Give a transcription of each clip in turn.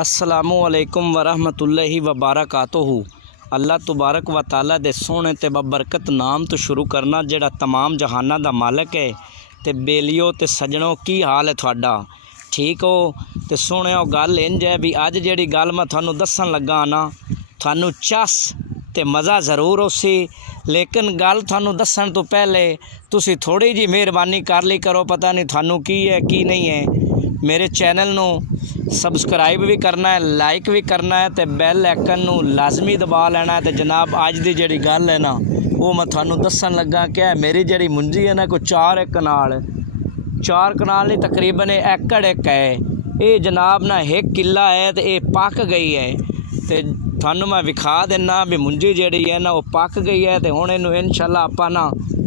अस्सलामुअलैकुम वरहमतुल्लाहि वबरकातुहू। अल्लाह तबारक व तआला दे सोहने ते बबरकत नाम तो शुरू करना जेड़ा तमाम जहाना दा मालिक है। ते बेलियो ते सजनों की हाल है तुहाडा, ठीक हो? ते सुनियो गल इंज है भी अज जिहड़ी गल मैं तुहानूं दस्सन लगा ना, तुहानूं चस ते मज़ा ज़रूर उसी, लेकिन गल तुहानूं दस्सण तो पहले तुसी थोड़ी जी मेहरबानी कर ली करो। पता नहीं तुहानूं की है की नहीं है। मेरे चैनल नूं सबसक्राइब भी करना है, लाइक भी करना है, तो बैल आइकन नूं लाजमी दबा लेना है। तो जनाब अज की जिहड़ी गल है ना, वो मैं तुहानूं दस्सन लगा कि मेरी जिहड़ी मुंजी है ना, कोई 4 कनाल नहीं तकरीबन एकड़ एक है। ये जनाब ना 1 किला है, तो ये पक गई है। तो थानू मैं विखा देना भी मुंजी जिहड़ी है ना, वो पक गई है। तो हुण इहनूं इंशाअल्लाह आपां ना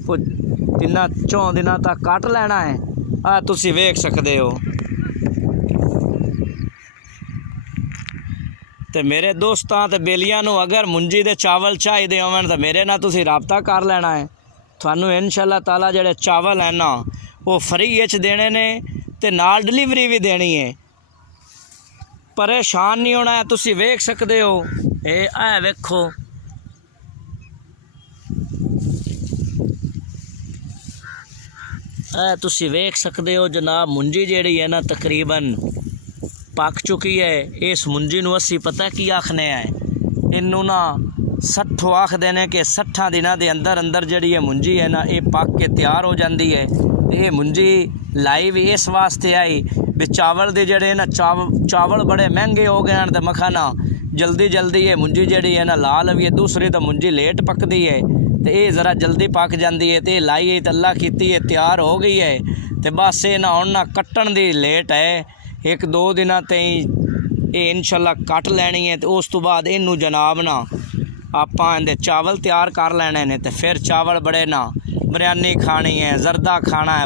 3-4 दिनां तक कट लैना है। आ तुसी वेख सकदे हो। तो मेरे दोस्तां ते बेलियां नूं अगर मुंजी दे चावल चाहिए होवन तो मेरे नाल तुसी राबता कर लेना है। थानू इंशाअल्लाह ताला जिहड़े चावल है ना, वो फ्री च देने ने, ते नाल डिलीवरी भी देनी है। परेशान नहीं होना है। तुसी वेख सकदे हो, ए वेखो, तुसी वेख सकदे हो जनाब, मुंजी जिहड़ी है ना तकरीबन पक चुकी है। इस मुंजी नूं असी पता की आखने हैं, इनू ना 60 आखते हैं कि 60 दिनों के अंदर अंदर जिहड़ी है मुंजी है ना, ये पक के तैयार हो जाती है। ये मुंजी लाई भी इस वास्ते आई भी चावल दे जड़े ना चावल बड़े महंगे हो गए हैं। तो मखा ना जल्दी ये मुंजी जिहड़ी है ना ला लवीए। दूसरी तो मुंजी लेट पकती है, तो ये ज़रा जल्दी पक जाती है। तो लाई तो अल्लाह की है, तैयार हो गई है। तो बस ये ना हुण ना कट्टण दी लेट है। 1-2 दिनों तई ये इंशाअल्लाह कट लैनी है। तो उस तो बाद इनू जनाब ना आपां इहदे चावल तैयार कर लेने ने। तो फिर चावल बड़े ना बिरयानी खानी है, जरदा खाना है।